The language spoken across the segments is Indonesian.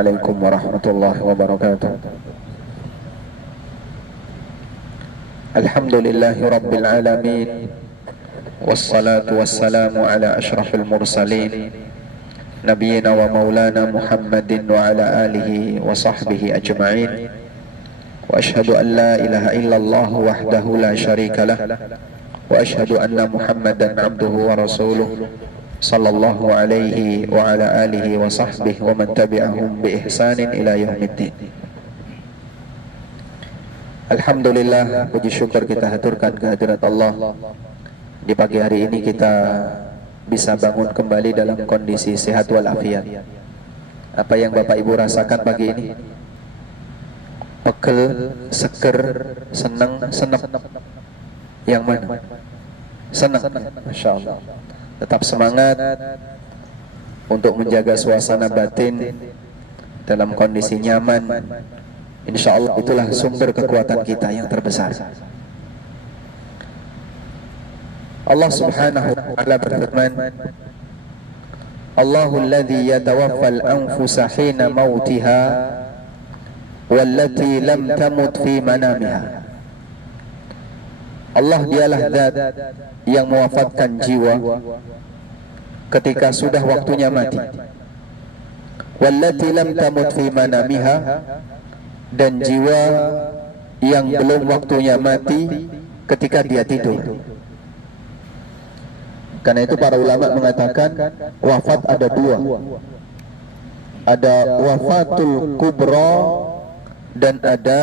عليكم ورحمة الله وبركاته. الحمد لله رب العالمين، والصلاة والسلام على أشرف المرسلين نبينا ومولانا محمد وعلى آله وصحبه أجمعين. وأشهد أن لا إله إلا الله وحده لا شريك له، وأشهد أن محمدا عبده ورسوله صلى الله عليه وعلى آله وصحبه ومن تبعهم بإحسان إلى يوم الدين. Alhamdulillah, puji syukur kita haturkan kehadirat Allah. Di pagi hari ini kita bisa bangun kembali dalam kondisi sehat walafiat. Apa yang Bapak Ibu rasakan pagi ini? Pegel, seger, senang, senep. Yang mana? Senang, Masya Allah. Tetap semangat untuk menjaga suasana batin dalam kondisi nyaman. Insya Allah itulah sumber kekuatan kita yang terbesar. Allah Subhanahu wa ta'ala berfirman, Allahul ladzi yatawaffal anfusa hina mautiha wallati lam tamut fi manamiha. Allah dialah zat yang mewafatkan jiwa ketika sudah waktunya mati. Wallati lam tamut fi manamiha, dan jiwa yang belum waktunya mati ketika dia tidur. Karena itu para ulama mengatakan wafat ada dua. Ada wafatul kubra dan ada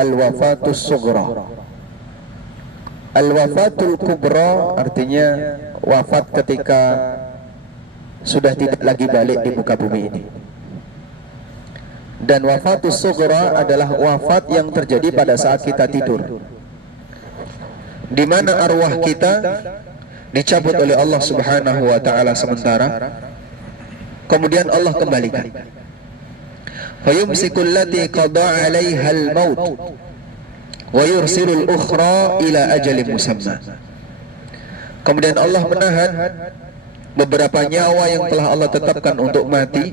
al-wafatus sughra. Al-wafatul kubra artinya wafat ketika sudah tidak lagi balik di muka bumi ini. Dan wafatus sughra adalah wafat yang terjadi pada saat kita tidur, di mana arwah kita dicabut oleh Allah Subhanahu wa ta'ala sementara, kemudian Allah kembalikan. Fayumsikul lati qada 'alaiha al-maut wa yursilul ukhra ila ajalin musamma. Kemudian Allah menahan beberapa nyawa yang telah Allah tetapkan untuk mati,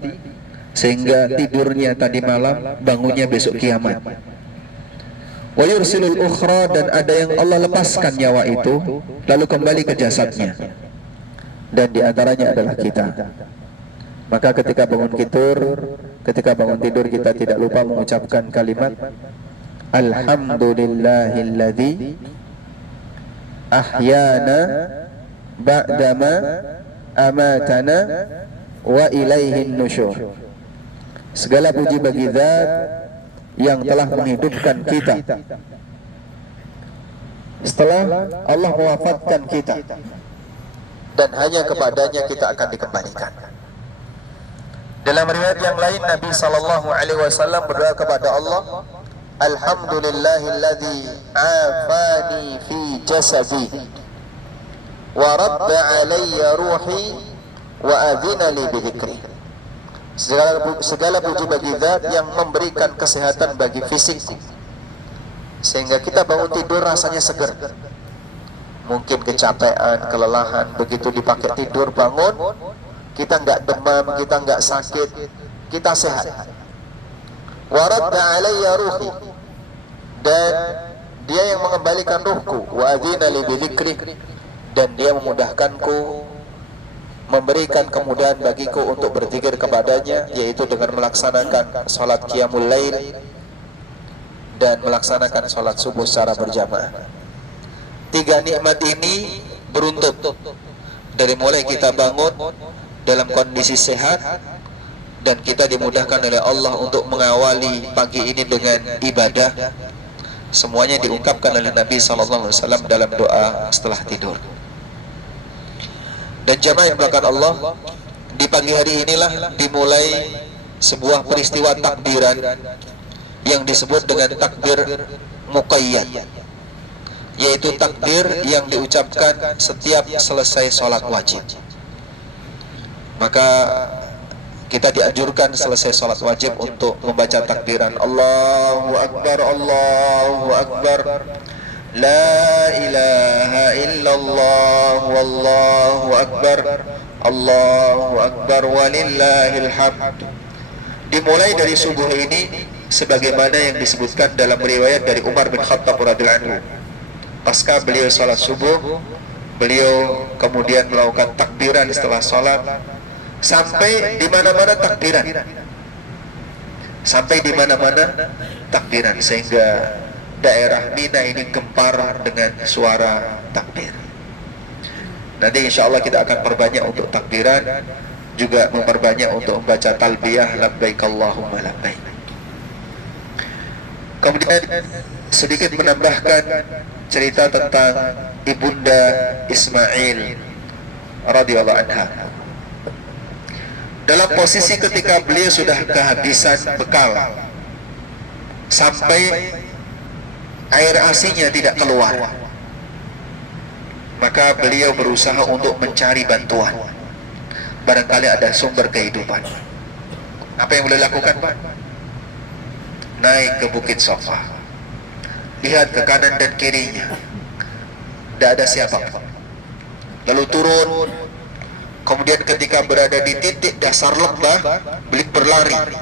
sehingga tidurnya tadi malam, bangunnya besok kiamat. Wa yursilul ukhra, dan ada yang Allah lepaskan nyawa itu lalu kembali ke jasadnya, dan di antaranya adalah kita. Maka ketika bangun tidur kita tidak lupa mengucapkan kalimat Alhamdulillahilladzi ahyana ba'dama amatana wa ilaihin nusyur. Segala puji bagi Zat yang telah menghidupkan kita setelah Allah mewafatkan kita, dan hanya kepadanya kita akan dikembalikan. Dalam riwayat yang lain, Nabi SAW berdoa kepada Allah, Alhamdulillahilladzi afani fi jasadi wa radda alayya ruhi wa adhina li bidhikri. Segala puji bagi Zat yang memberikan kesehatan bagi fisik, sehingga kita bangun tidur rasanya segar. Mungkin kecapean, kelelahan, begitu dipakai tidur bangun, kita nggak demam, kita nggak sakit, kita sehat. Wa radda alayya ruhi, dan dia yang mengembalikan ruhku. Wa adhina li bidhikri, dan dia memudahkanku, memberikan kemudahan bagiku untuk berzikir kepadanya, yaitu dengan melaksanakan salat qiyamul lail dan melaksanakan salat subuh secara berjamaah. Tiga nikmat ini beruntut, dari mulai kita bangun dalam kondisi sehat, dan kita dimudahkan oleh Allah untuk mengawali pagi ini dengan ibadah. Semuanya diungkapkan oleh Nabi SAW dalam doa setelah tidur. Dan jamaah yang belakang Allah, di pagi hari inilah dimulai sebuah peristiwa takbiran yang disebut dengan takbir muqayyad, yaitu takbir yang diucapkan setiap selesai sholat wajib. Maka kita dianjurkan selesai sholat wajib untuk membaca takbiran Allahu Akbar, Allahu Akbar, La ilaha illallah, Wallahu Akbar, Allahu Akbar, walillahil hamd. dimulai dari subuh ini sebagaimana yang disebutkan dalam riwayat dari Umar bin Khattab radhiyallahu anhu. Pasca beliau salat subuh, beliau kemudian melakukan takbiran setelah salat, sampai di mana-mana takbiran. Sampai di mana-mana takbiran, sehingga daerah Mina ini gempar dengan suara takbir. Nanti insya Allah kita akan perbanyak untuk takbiran, juga memperbanyak untuk membaca talbiyah labbaik Allahumma labbaik. Kemudian sedikit menambahkan cerita tentang ibunda Ismail radhiyallahu anha. Dalam posisi ketika beliau sudah kehabisan bekal, sampai air ASI-nya tidak keluar, maka beliau berusaha untuk mencari bantuan. Barangkali ada sumber kehidupan. Apa yang beliau lakukan, Pak? Naik ke Bukit Safa, lihat ke kanan dan kirinya, tidak ada siapapun. Lalu turun. Kemudian ketika berada di titik dasar lembah, beliau berlari.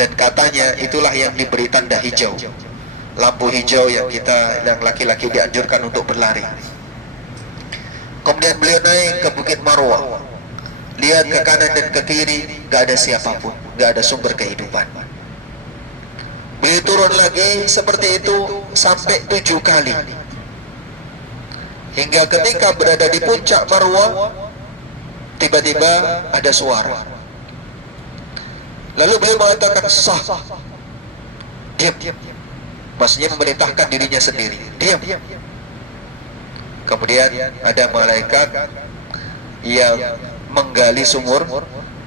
Dan katanya itulah yang diberi tanda hijau, lampu hijau yang laki-laki dianjurkan untuk berlari. Kemudian beliau naik ke Bukit Marwah, lihat ke kanan dan ke kiri, gak ada siapapun, gak ada sumber kehidupan. Beliau turun lagi seperti itu sampai 7 kali, hingga ketika berada di puncak Marwah, tiba-tiba ada suara. Lalu beliau mengatakan, sah, diam. Maksudnya memerintahkan dirinya sendiri, diam. Kemudian ada malaikat yang menggali sumur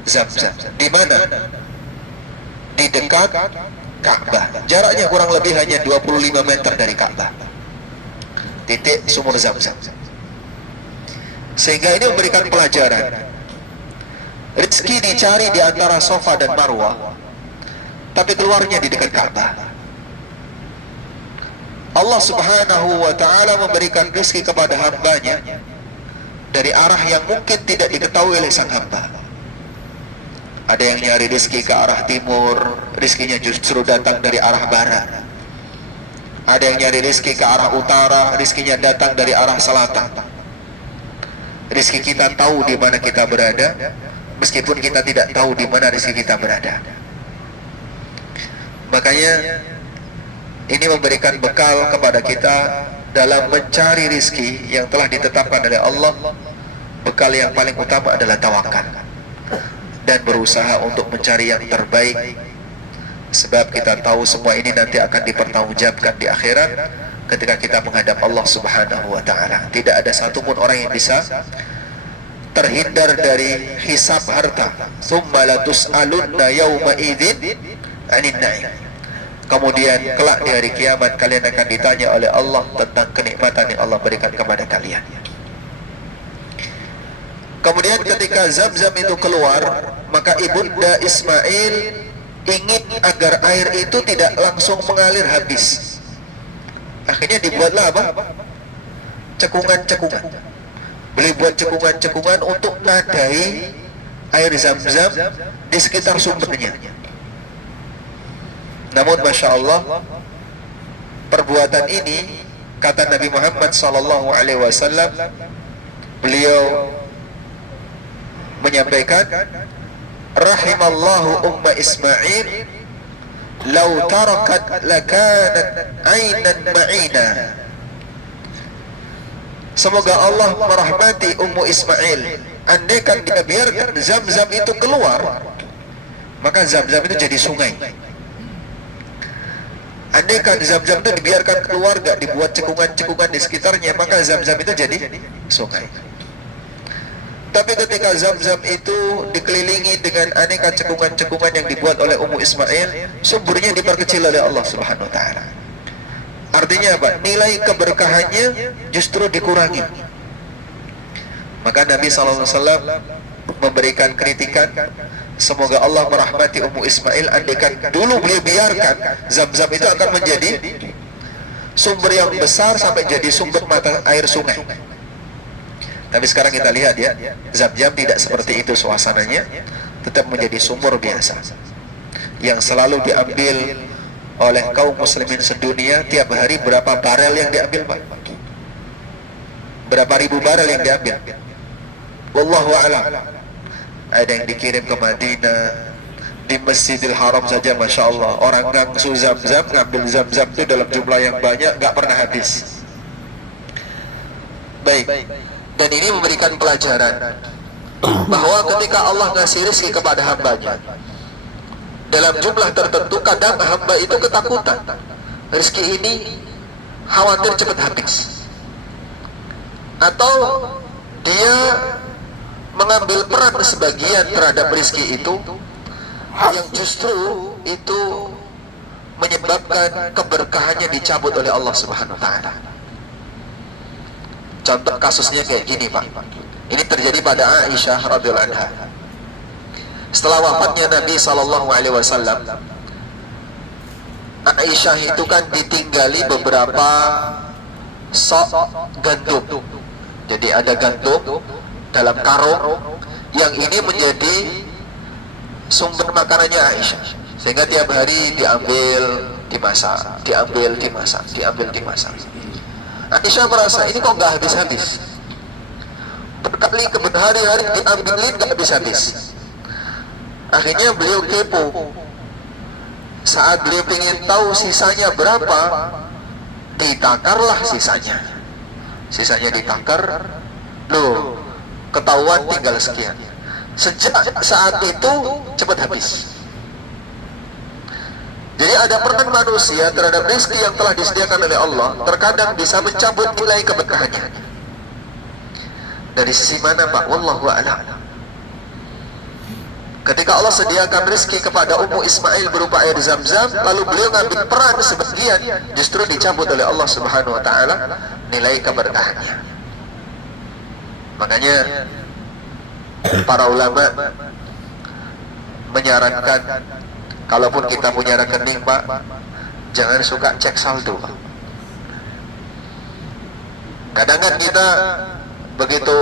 Zam-Zam. Di mana? Di dekat Ka'bah. Jaraknya kurang lebih hanya 25 meter dari Ka'bah, titik sumur Zam-Zam. Sehingga ini memberikan pelajaran. Rezeki dicari di antara Safa dan Marwah, tapi keluarnya di dekat Ka'bah. Allah Subhanahu wa ta'ala memberikan rezeki kepada hambanya dari arah yang mungkin tidak diketahui oleh sang hamba. Ada yang nyari rezeki ke arah timur, rezekinya justru datang dari arah barat. Ada yang nyari rezeki ke arah utara, rezekinya datang dari arah selatan. Rezeki kita tahu di mana kita berada, meskipun kita tidak tahu di mana rezeki kita berada. Makanya ini memberikan bekal kepada kita dalam mencari rezeki yang telah ditetapkan oleh Allah. Bekal yang paling utama adalah tawakal dan berusaha untuk mencari yang terbaik, sebab kita tahu semua ini nanti akan dipertanggungjawabkan di akhirat ketika kita menghadap Allah Subhanahu wa ta'ala. Tidak ada satupun orang yang bisa terhindar dari hisab harta. Tsumma latus'alunna yawma idzin 'anil na'im. Kemudian kelak di hari kiamat kalian akan ditanya oleh Allah tentang kenikmatan yang Allah berikan kepada kalian. Kemudian ketika Zam-Zam itu keluar, maka ibunda Ismail ingin agar air itu tidak langsung mengalir habis. Akhirnya dibuatlah apa? Cekungan-cekungan. Beliau buat cekungan-cekungan untuk nadai air Zam-Zam di sekitar sumbernya. Namun Masya Allah, perbuatan ini, kata Nabi Muhammad SAW, beliau menyampaikan, rahimallahu umma Ismail law tarakat lakanat ainan ma'ina. Semoga Allah merahmati ummu Ismail. Andaikan dia biarkan Zam-Zam itu keluar, maka Zam-Zam itu jadi sungai. Andaikan Zam-Zam itu dibiarkan keluar, gak dibuat cekungan-cekungan di sekitarnya, maka Zam-Zam itu jadi sungai. Tapi ketika Zam-Zam itu dikelilingi dengan aneka cekungan-cekungan yang dibuat oleh Ummu Ismail, sumbernya diperkecil oleh Allah Subhanahu wa ta'ala. Artinya apa? Nilai keberkahannya justru dikurangi. Maka Nabi SAW memberikan kritikan, semoga Allah merahmati Ummu Ismail, andaikan dulu beliau biarkan, Zam-Zam itu akan menjadi sumber yang besar sampai jadi sumber mata air sungai. Tapi sekarang kita lihat ya, Zam-Zam tidak seperti itu suasananya, tetap menjadi sumur biasa. yang selalu diambil oleh kaum muslimin sedunia. Tiap hari berapa barel yang diambil, Pak? Berapa ribu barel yang diambil? Wallahu a'lam. Ada yang dikirim ke Madinah, di Masjidil Haram saja Masya Allah orang ngangsu zam-zam, ngambil zam-zam itu dalam jumlah yang banyak, gak pernah habis. Baik, dan ini memberikan pelajaran bahwa ketika Allah ngasih rezeki kepada hambanya dalam jumlah tertentu, kadang hamba itu ketakutan rezeki ini khawatir cepat habis, atau dia mengambil peran sebagian terhadap rezeki itu yang justru itu menyebabkan keberkahannya dicabut oleh Allah Subhanahu wa taala. Contoh kasusnya kayak gini, Pak. Ini terjadi pada Aisyah radhiyallahu anha. Setelah wafatnya Nabi sallallahu alaihi wasallam, Aisyah itu kan ditinggali beberapa sok gandum. Jadi ada gandum dalam karung yang ini menjadi sumber makanannya Aisyah, sehingga tiap hari diambil, dimasak, diambil, dimasak, diambil, dimasak. Aisyah merasa ini kok nggak habis-habis, berkali berhari-hari diambilin nggak habis-habis. Akhirnya beliau kepo. Saat beliau ingin tahu sisanya berapa, ditakarlah sisanya. Sisanya ditakar, loh, ketahuan tinggal sekian. Sejak saat itu cepat habis. Jadi ada peran manusia terhadap rezeki yang telah disediakan oleh Allah, terkadang bisa mencabut nilai keberkahannya. Dari sisi mana, Pak? Wallahu a'lam. Ketika Allah sediakan rezeki kepada Ummu Ismail berupa air zam-zam, lalu beliau ngambil peran sebagian, justru dicabut oleh Allah Subhanahu wa taala nilai keberkahannya. Makanya para ulama menyarankan, kalaupun kita punya rekening, Pak, jangan suka cek saldo. Kadang kan kita begitu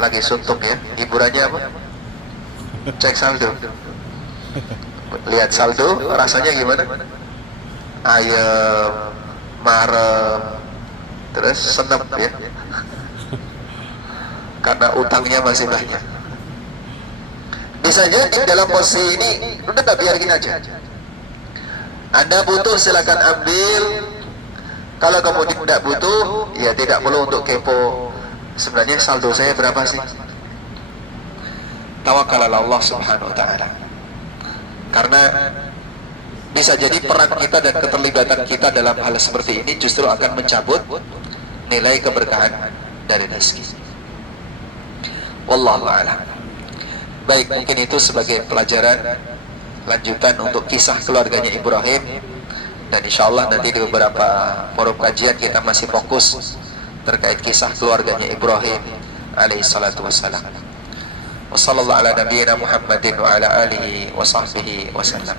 lagi suntuk ya, hiburannya apa? Cek saldo. Lihat saldo, rasanya gimana? Ayem, marem, terus senep ya, karena utangnya masih banyak. Bisa jadi dalam posisi ini, udah tak biarin aja. Anda butuh silakan ambil. Kalau kamu tidak butuh, ya tidak perlu untuk kepo. Sebenarnya saldo saya berapa sih? Tawakal ala Allah Subhanahu wa taala. Karena bisa jadi peran kita dan keterlibatan kita dalam hal seperti ini justru akan mencabut nilai keberkahan dari rezeki. Wallahu a'lam. Baik, mungkin itu sebagai pelajaran lanjutan untuk kisah keluarganya Ibrahim, dan insya Allah nanti di beberapa forum kajian kita masih fokus terkait kisah keluarganya Ibrahim alaihi salatu wassalam. Wassallallahu ala nabiyyina Muhammadin wa ala alihi wa sahbihi wasallam.